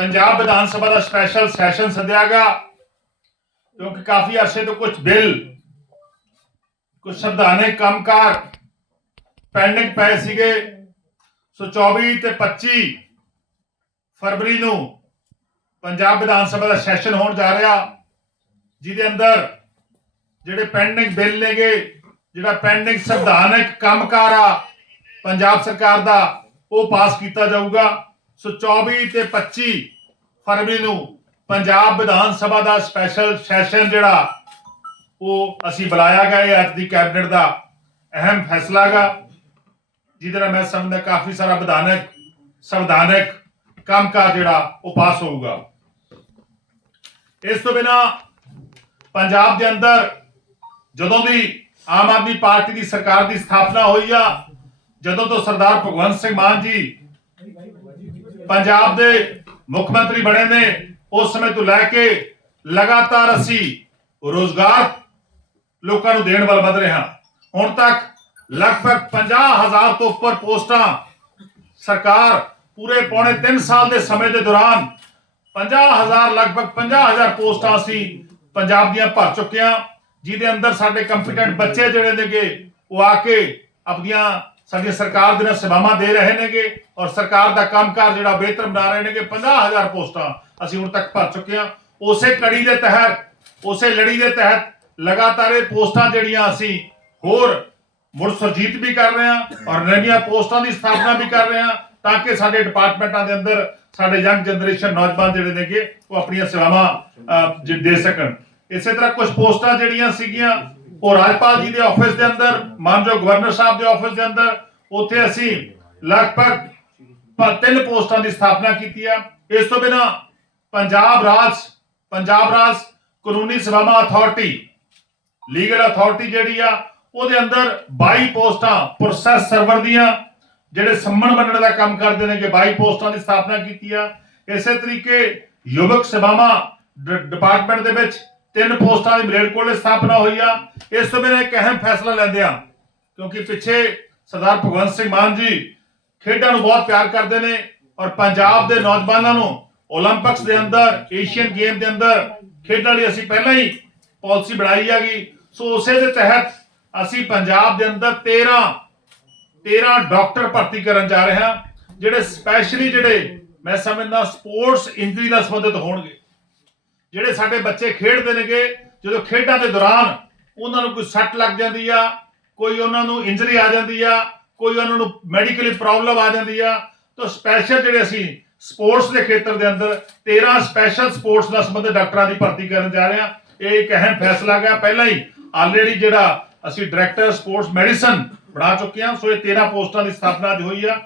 ਪੰਜਾਬ ਵਿਧਾਨ ਸਭਾ ਦਾ special session ਸੱਦਿਆ ਸੱਦਿਆਗਾ ਕਿਉਂਕਿ ਕਾਫੀ ਅਰਸੇ ਤੋਂ ਕੁਝ ਬਿੱਲ ਕੁਝ ਸੰਵਿਧਾਨਕ ਕੰਮਕਾਰ ਪੈਂਡਿੰਗ ਪਏ ਸੀਗੇ। ਸੋ 24 ਤੇ 25 ਫਰਵਰੀ ਨੂੰ ਪੰਜਾਬ ਵਿਧਾਨ ਸਭਾ ਦਾ ਸੈਸ਼ਨ ਹੋਣ ਜਾ ਰਿਹਾ। ਜਿਹਦੇ ਅੰਦਰ ਜਿਹੜੇ ਪੈਂਡਿੰਗ ਬਿੱਲ ਨੇਗੇ, ਜਿਹੜਾ ਪੈਂਡਿੰਗ ਸੰਵਿਧਾਨਕ ਕੰਮਕਾਰ ਆ, ਪੰਜਾਬ ਸਰਕਾਰ ਦਾ, ਉਹ ਪਾਸ ਕੀਤਾ ਜਾਊਗਾ। ਸੋ 24 ਤੇ 25 ਫਰਵਰੀ ਨੂੰ ਪੰਜਾਬ ਵਿਧਾਨ ਸਭਾ ਦਾ ਸਪੈਸ਼ਲ ਸੈਸ਼ਨ ਜਿਹੜਾ, ਉਹ ਅਸੀਂ ਬੁਲਾਇਆ ਗਿਆ ਇਹ ਅੱਜ ਦੀ ਕੈਬਨਿਟ ਦਾ। ਅਹਿਮ ਫੈਸਲਾ ਹੈਗਾ, ਜਿਹਦੇ ਨਾਲ ਮੈਂ ਸਮਝਦਾ ਕਾਫੀ ਸਾਰਾ ਵਿਧਾਨਕ, ਸੰਵਿਧਾਨਕ ਕੰਮਕਾਰ ਜਿਹੜਾ, ਉਹ ਪਾਸ ਹੋਊਗਾ। ਇਸ ਤੋਂ ਬਿਨਾ ਪੰਜਾਬ ਦੇ ਅੰਦਰ ਜਦੋਂ ਦੀ ਆਮ ਆਦਮੀ ਪਾਰਟੀ ਦੀ ਸਰਕਾਰ ਦੀ ਸਥਾਪਨਾ ਹੋਈ ਆ, ਜਦੋਂ ਤੋਂ ਸਰਦਾਰ ਭਗਵੰਤ ਸਿੰਘ ਮਾਨ ਜੀ ਪੰਜਾਬ ਦੇ ਮੁੱਖ ਮੰਤਰੀ ਬਣੇ ਨੇ, ਉਸ ਸਮੇਂ ਤੋਂ ਲੈ ਕੇ ਲਗਾਤਾਰ ਅਸੀਂ ਰੋਜ਼ਗਾਰ ਲੋਕਾਂ ਨੂੰ ਦੇਣ ਵੱਲ ਵਧ ਰਹੇ ਹਾਂ। ਹੁਣ ਤੱਕ ਲਗਭਗ 50000 ਤੋਂ ਉੱਪਰ ਪੋਸਟਾਂ ਸਰਕਾਰ ਪੂਰੇ ਪੌਣੇ 3 ਸਾਲ ਦੇ ਸਮੇਂ ਦੇ ਦੌਰਾਨ 50000 ਲਗਭਗ 50000 ਪੋਸਟਾਂ ਅਸੀਂ ਪੰਜਾਬ ਦੀਆਂ ਭਰ ਚੁੱਕੇ ਹਾਂ ਜਿਹਦੇ ਅੰਦਰ ਸਾਡੇ ਕੰਪੀਟੈਂਟ ਬੱਚੇ ਜਿਹੜੇ ਨੇਗੇ, ਉਹ ਆ ਕੇ ਆਪਣੀਆਂ ਸਾਡੀਆਂ ਸਰਕਾਰ ਦੇ ਨਾਲ ਸੇਵਾਵਾਂ ਦੇ ਰਹੇ ਨੇਗੇ ਔਰ ਸਰਕਾਰ ਦਾ ਕੰਮਕਾਰ ਜਿਹੜਾ ਬਿਹਤਰ ਬਣਾ ਰਹੇ ਨੇਗੇ 50000 ਪੋਸਟਾਂ ਅਸੀਂ ਹੁਣ ਤੱਕ ਭਰ ਚੁੱਕੇ ਹਾਂ। ਉਸੇ ਕੜੀ ਦੇ ਤਹਿਤ ਉਸੇ ਲੜੀ ਦੇ ਤਹਿਤ ਲਗਾਤਾਰ ਇਹ ਪੋਸਟਾਂ ਜਿਹੜੀਆਂ ਅਸੀਂ ਹੋਰ ਮੁੜ ਸੁਰਜੀਤ ਵੀ ਕਰ ਰਹੇ ਹਾਂ ਔਰ ਨਵੀਆਂ ਪੋਸਟਾਂ ਦੀ ਸਥਾਪਨਾ ਵੀ ਕਰ ਰਹੇ ਹਾਂ ਤਾਂ ਕਿ ਸਾਡੇ ਡਿਪਾਰਟਮੈਂਟਾਂ ਦੇ ਅੰਦਰ ਸਾਡੇ ਯੰਗ ਜਨਰੇਸ਼ਨ ਨੌਜਵਾਨ ਜਿਹੜੇ ਨੇਗੇ ਉਹ ਆਪਣੀਆਂ ਸੇਵਾਵਾਂ ਅਹ, ਦੇ ਸਕਣ। ਇਸੇ ਤਰ੍ਹਾਂ ਕੁਝ ਪੋਸਟਾਂ ਜਿਹੜੀਆਂ ਸੀਗੀਆਂ ਉਹ ਰਾਜਪਾਲ ਜੀ ਦੇ ਆਫਿਸ ਦੇ ਅੰਦਰ ਮਾਨਯੋਗ ਗਵਰਨਰ ਸਾਹਿਬ ਦੇ ਆਫਿਸ ਦੇ ਅੰਦਰ, ਉੱਥੇ ਅਸੀਂ ਲਗਭਗ ਤਿੰਨ ਪੋਸਟਾਂ ਦੀ ਸਥਾਪਨਾ ਕੀਤੀ ਆ। ਇਸ ਤੋਂ ਬਿਨਾ ਪੰਜਾਬ ਰਾਜ ਪੰਜਾਬ ਰਾਜ ਕਾਨੂੰਨੀ ਸੇਵਾਵਾਂ ਅਥਾਰਟੀ ਲੀਗਲ ਅਥਾਰਟੀ ਜਿਹੜੀ ਆ, ਉਹਦੇ ਅੰਦਰ 22 ਪੋਸਟਾਂ ਪ੍ਰੋਸੈਸ ਸਰਵਰ ਦੀਆਂ, ਜਿਹੜੇ ਸੰਮਣ ਬਣਨ ਦਾ ਕੰਮ ਕਰਦੇ ਨੇ ਕਿ 22 ਪੋਸਟਾਂ ਦੀ ਸਥਾਪਨਾ ਕੀਤੀ ਆ। ਇਸੇ ਤਰੀਕੇ ਯੁਵਕ ਸੇਵਾਵਾਂ ਡਿਪਾਰਟਮੈਂਟ ਦੇ ਵਿੱਚ ਤਿੰਨ ਪੋਸਟਾਂ ਦੀ ਮਲੇਰਕੋਟਲੇ ਸਥਾਪਨਾ ਹੋਈ ਆ। ਇਸ ਤੋਂ ਬਿਨਾਂ ਇੱਕ ਅਹਿਮ ਫੈਸਲਾ ਲੈਂਦੇ ਆ, ਕਿਉਂਕਿ ਪਿੱਛੇ ਸਰਦਾਰ ਭਗਵੰਤ ਸਿੰਘ ਮਾਨ ਜੀ ਖੇਡਾਂ ਨੂੰ ਬਹੁਤ ਪਿਆਰ ਕਰਦੇ ਨੇ ਔਰ ਪੰਜਾਬ ਦੇ ਨੌਜਵਾਨਾਂ ਨੂੰ 올림픽ਸ ਦੇ ਅੰਦਰ ਏਸ਼ੀਅਨ ਗੇਮ ਦੇ ਅੰਦਰ ਖੇਡਾਂ ਲਈ ਅਸੀਂ ਪਹਿਲਾਂ ਹੀ ਪਾਲਿਸੀ ਬਣਾਈ ਹੈਗੀ। ਸੋ ਉਸੇ ਦੇ ਤਹਿਤ ਅਸੀਂ ਪੰਜਾਬ ਦੇ ਅੰਦਰ 13 13 ਡਾਕਟਰ ਭਰਤੀ ਕਰਨ ਜਾ ਰਹੇ ਹਾਂ, ਜਿਹੜੇ ਸਪੈਸ਼ਲੀ ਜਿਹੜੇ ਮੈਂ ਸਮਝਦਾ ਸਪੋਰਟਸ ਇੰਜਰੀ ਨਾਲ ਸੰਬੰਧਿਤ ਹੋਣਗੇ। ਜਿਹੜੇ ਸਾਡੇ ਬੱਚੇ ਖੇਡਦੇ ਨੇਗੇ, ਜਦੋਂ ਖੇਡਾਂ ਦੇ ਦੌਰਾਨ ਉਹਨਾਂ ਨੂੰ ਕੋਈ ਸੱਟ ਲੱਗ ਜਾਂਦੀ ਆ, ਕੋਈ ਉਹਨਾਂ ਨੂੰ ਇੰਜਰੀ ਆ ਜਾਂਦੀ ਆ, ਕੋਈ ਉਹਨਾਂ ਨੂੰ ਮੈਡੀਕਲੀ ਪ੍ਰੋਬਲਮ ਆ ਜਾਂਦੀ ਆ, ਤਾਂ ਸਪੈਸ਼ਲ ਜਿਹੜੇ ਅਸੀਂ ਸਪੋਰਟਸ ਦੇ ਖੇਤਰ ਦੇ ਅੰਦਰ 13 ਸਪੈਸ਼ਲ ਸਪੋਰਟਸ ਨਾਲ ਸੰਬੰਧਿਤ ਡਾਕਟਰਾਂ ਦੀ ਭਰਤੀ ਕਰਨ ਜਾ ਰਹੇ ਹਾਂ। ਇਹ ਇੱਕ ਅਹਿਮ ਫੈਸਲਾ ਗਿਆ ਪਹਿਲਾਂ ਹੀ ਆਲਰੇਡੀ ਜਿਹੜਾ ਅਸੀਂ ਡਾਇਰੈਕਟਰ ਸਪੋਰਟਸ ਮੈਡੀਸਨ ਬਣਾ ਚੁੱਕੇ ਹਾਂ, ਸੋ ਇਹ 13 ਪੋਸਟਾਂ ਦੀ ਸਥਾਪਨਾ ਅੱਜ ਹੋਈ ਆ।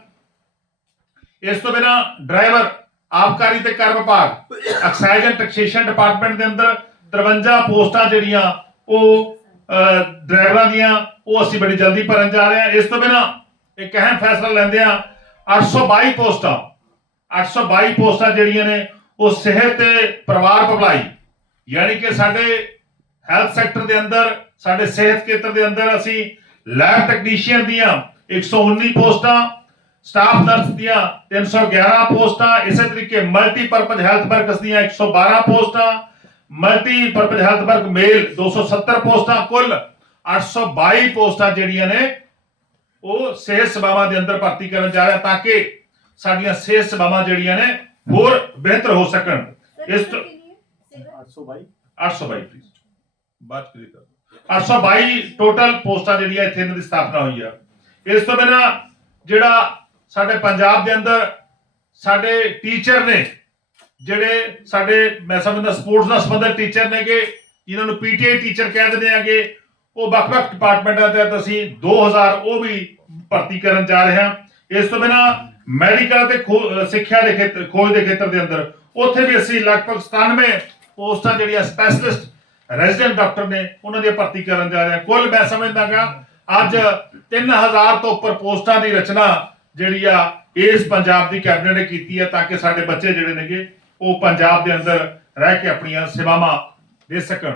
ਇਸ ਤੋਂ ਬਿਨਾ ਡਰਾਈਵਰ ਆਬਕਾਰੀ ਤੇ ਕਰ ਵਿਭਾਗ। ਐਕਸਾਈਜ਼ ਐਂਡ ਟੈਕਸੇਸ਼ਨ ਡਿਪਾਰਟਮੈਂਟ ਦੇ ਅੰਦਰ 53 ਪੋਸਟਾਂ ਜਿਹੜੀਆਂ ਉਹ ਡਰਾਈਵਰਾਂ ਦੀਆਂ, ਉਹ ਅਸੀਂ ਬੜੀ ਜਲਦੀ ਭਰਨ ਜਾ ਰਹੇ ਹਾਂ। ਇਸ ਤੋਂ ਬਿਨਾ ਇੱਕ ਅਹਿਮ ਫੈਸਲਾ ਲੈਂਦੇ ਹਾਂ। 822 ਪੋਸਟਾਂ 822 ਪੋਸਟਾਂ ਜਿਹੜੀਆਂ ਨੇ, ਉਹ ਸਿਹਤ ਤੇ ਪਰਿਵਾਰ ਭਲਾਈ, ਯਾਨੀ ਕਿ ਸਾਡੇ ਹੈਲਥ ਸੈਕਟਰ ਦੇ ਅੰਦਰ, ਸਾਡੇ ਸਿਹਤ ਖੇਤਰ ਦੇ ਅੰਦਰ ਅਸੀਂ ਲੈਬ ਟੈਕਨੀਸ਼ੀਅਨ ਦੀਆਂ 119 ਪੋਸਟਾਂ ਸਟਾਫ ਨਰਸ ਦੀਆਂ 311 ਪੋਸਟਾਂ ਇਸੇ ਤਰੀਕੇ ਮਲਟੀਪਰਪਜ਼ ਹੈਲਥ ਵਰਕਰਸ ਦੀਆਂ 112 ਪੋਸਟਾਂ ਮਲਟੀਪਰਪਜ਼ ਹੈਲਥ ਵਰਕ ਮੇਲ 270 ਪੋਸਟਾਂ ਕੁੱਲ 822 ਪੋਸਟਾਂ ਜਿਹੜੀਆਂ ਨੇ ਉਹ ਸਿਹਤ ਸੇਵਾਵਾਂ ਦੇ ਅੰਦਰ ਭਰਤੀ ਕਰਨ ਜਾ ਰਿਹਾ ਤਾਂ ਕਿ ਸਾਡੀਆਂ ਸਿਹਤ ਸੇਵਾਵਾਂ ਜਿਹੜੀਆਂ ਨੇ ਹੋਰ ਬਿਹਤਰ ਹੋ ਸਕਣ। ਇਸ ਤੋਂ 822 822 ਪਲੀਜ਼ ਬਾਤ ਕਰੀ ਤਾਂ 822 ਟੋਟਲ ਪੋਸਟਾਂ ਜਿਹੜੀਆਂ ਇੱਥੇ ਇਹਨਾਂ ਦੀ ਸਥਾਪਨਾ ਹੋਈ ਆ। ਇਸ ਤੋਂ ਬਿਨਾ ਜਿਹੜਾ ਸਾਡੇ ਪੰਜਾਬ ਦੇ ਅੰਦਰ ਸਾਡੇ ਟੀਚਰ ਨੇ ਜਿਹੜੇ ਸਾਡੇ, ਮੈਂ ਸਮਝਦਾ ਸਪੋਰਟਸ ਨਾਲ ਸੰਬੰਧਿਤ ਟੀਚਰ ਨੇਗੇ, ਜਿਨ੍ਹਾਂ ਨੂੰ ਪੀਟੀਆਈ ਟੀਚਰ ਕਹਿ ਦਿੰਦੇ ਆਗੇ ਉਹ ਵੱਖ-ਵੱਖ ਡਿਪਾਰਟਮੈਂਟਾਂ ਦੇ ਤਹਿਤ ਅਸੀਂ 2000 ਉਹ ਵੀ ਭਰਤੀ ਕਰਨ ਜਾ ਰਹੇ ਹਾਂ। ਇਸ ਤੋਂ ਬਿਨਾ ਮੈਡੀਕਲ ਤੇ ਖੋ- ਸਿੱਖਿਆ ਦੇ ਖੇਤਰ ਖੋਜ ਦੇ ਖੇਤਰ ਦੇ ਅੰਦਰ, ਉੱਥੇ ਵੀ ਅਸੀਂ ਲਗਭਗ 97 ਪੋਸਟਾਂ ਜਿਹੜੀਆਂ ਸਪੈਸ਼ਲਿਸਟ ਰੈਜ਼ੀਡੈਂਟ ਡਾਕਟਰ ਨੇ, ਉਹਨਾਂ ਦੀ ਭਰਤੀ ਕਰਨ ਜਾ ਰਹੇ ਹਾਂ। ਕੁੱਲ ਮੈਂ ਸਮਝਦਾਗਾ, ਅੱਜ 3000 ਤੋਂ ਉੱਪਰ ਪੋਸਟਾਂ ਦੀ ਰਚਨਾ ਜਿਹੜੀ ਆ ਇਸ ਪੰਜਾਬ ਦੀ ਕੈਬਨਿਟ ਨੇ ਕੀਤੀ ਹੈ ਤਾਂ ਕਿ ਸਾਡੇ ਬੱਚੇ ਜਿਹੜੇ ਨੇਗੇ, ਉਹ ਪੰਜਾਬ ਦੇ ਅੰਦਰ ਰਹਿ ਕੇ ਆਪਣੀਆਂ ਸੇਵਾਵਾਂ ਦੇ ਸਕਣ।